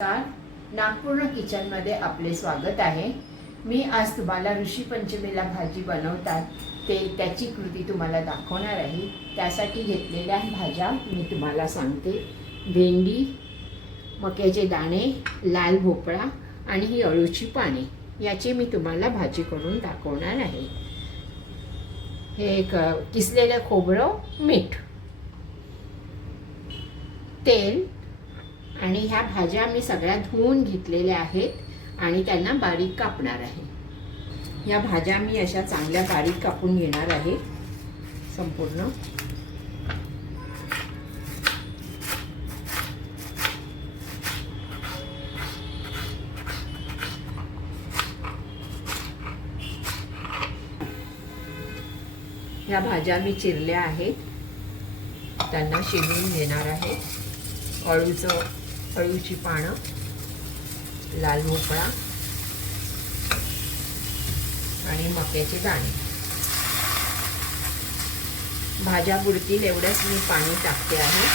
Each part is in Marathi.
नमस्कार, नागपूर्ण किचनमध्ये आपले स्वागत आहे। मी आज तुम्हाला ऋषी पंचमीला भाजी बनवतात त्याची कृती तुम्हाला दाखवणार आहे। त्यासाठी घेतलेल्या भाज्या मी तुम्हाला सांगते। भेंडी, मक्याचे दाणे, लाल भोपळा आणि ही अळूची पाने याची मी तुम्हाला भाजी करून दाखवणार आहे। हे एक किसलेलं खोबरं, मीठ, तेल आणि ह्या भाज्या मी सगळ्या धुवून घेतलेल्या आहेत आणि त्यांना बारीक कापणार आहे। या भाज्या मी अशा चांगल्या बारीक कापून घेणार आहे संपूर्ण। या भाज्या मी चिरल्या आहेत, त्यांना शिजवून घेणार आहे। अळूची पानं, लाल भोपळा आणि मक्याचे दाणे। भाज्या बुडतील एवढंच मी पाणी टाकते आहे।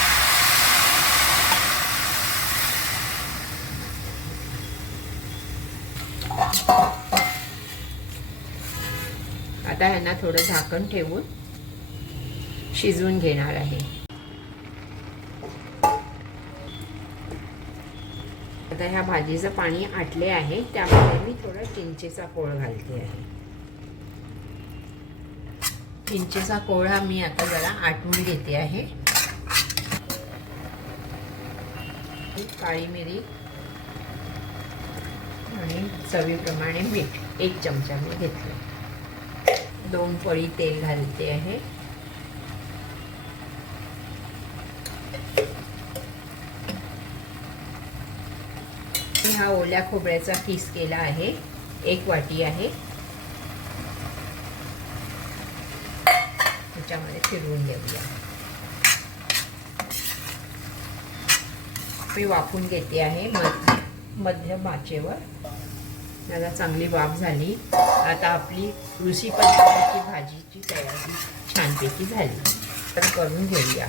आता ह्यांना थोडं झाकण ठेवून शिजवून घेणार आहे। आता ह्या भाजीचं पाणी आटले आहे, त्यामध्ये मी थोडा चिंचेचा कोळ घालते आहे। चिंचेचा कोळ हा मी आता जरा आटवून घेते आहे। काळी मिरी आणि चवीप्रमाणे मीठ 1 चमचा मी घेतलं। 2 पळी तेल घालते आहे। हा ओल्या खोबऱ्याचा किस केला आहे, 1 वाटी आहे। त्याच्यामध्ये फिरवून घेऊया। मी वाफून घेते आहे मध्यम आचेवर। त्याला चांगली वाफ झाली। आता आपली ऋषी पंचमीची भाजीची तयारी छानपैकी झाली, तर करून घेऊया।